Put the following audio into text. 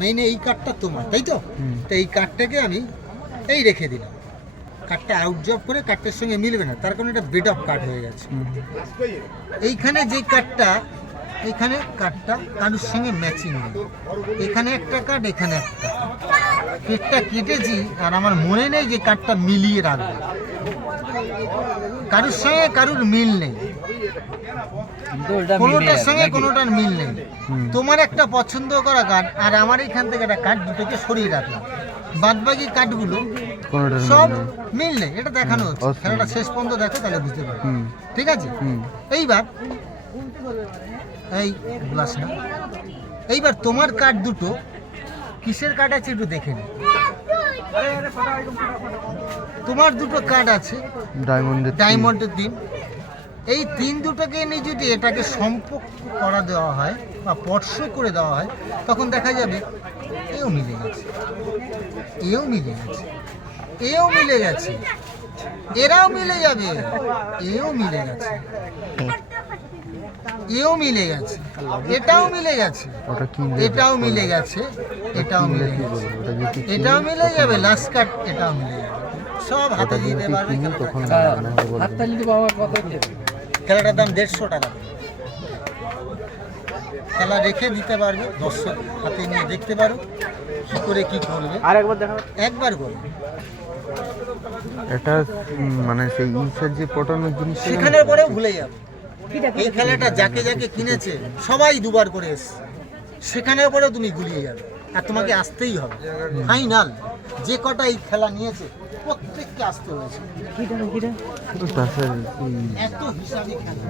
দিলাম, এই কার্ডটা তোমার, তাই তো? তো এই কার্ডটাকে আমি এই রেখে দিলাম। কার্ডটা আউট জব করে কার্ডটার সঙ্গে মিলবে না, তার কারণে এটা বেড অফ কার্ড হয়ে গেছে। এইখানে যে কার্ডটা, এখানে কার্ডটা কারোর সঙ্গে ম্যাচিং নেই, এখানে একটা কার্ড, এখানে একটা, পেটটা কেটেছি আর আমার মনে নেই যে কার্ডটা মিলিয়ে রাখবো। কারোর সঙ্গে কারোর মিল নেই, কোনোটার সঙ্গে কোনোটার মিল নেই। তোমার একটা পছন্দ করা কার্ড আর আমার এইখান থেকে একটা কার্ড, দুটোকে সরিয়ে রাখলাম, বাদ বাকি কার্ডগুলো সব মিল নেই। এটা দেখানো হচ্ছে, খেলাটা শেষ পর্যন্ত দেখো তাহলে বুঝতে পারবে, ঠিক আছে? এইবার এই গ্লাস না, এইবার তোমার কার্ড দুটো কিসের কার্ড আছে একটু দেখে নি। তোমার দুটো কার্ড আছে ডায়মন্ডের দিন। এই তিন দুটোকে নিয়ে যদি এটাকে সম্পর্ক করা দেওয়া হয় বা স্পর্শ করে দেওয়া হয়, তখন দেখা যাবে এও মিলে গেছে, এও মিলে গেছে, এও মিলে গেছে, এরাও মিলে যাবে, এও মিলে গেছে, এও মিলে গেছে, এটাও মিলে গেছে, এটাও মিলে গেছে, এটাও মিলে গেছে, এটাও মিলে যাবে, লাস্ট কার্ড এটাও মিলে যাবে, সব হাতে দিতে পারবে। খেলাটার দাম 150 টাকা। খেলা রেখে দিতে পারবে, দর্শক হাতে নিয়ে দেখতে পারো কি করে কি করবে। আরেকবার দেখা, একবার করবে, এটা মানে সেই ইনসেট যে পটানোর জিনিস সেখানের পরেও ভুলে যাবে। এই খেলাটা যাকে যাকে কিনেছে সবাই দুবার করে এসছে, সেখানের পরেও তুমি গুলিয়ে যাবে, আর তোমাকে আসতেই হবে। ফাইনাল যে কটা এই খেলা নিয়েছে প্রত্যেককে আসতে হয়েছে, এত হিসাবে খেলা।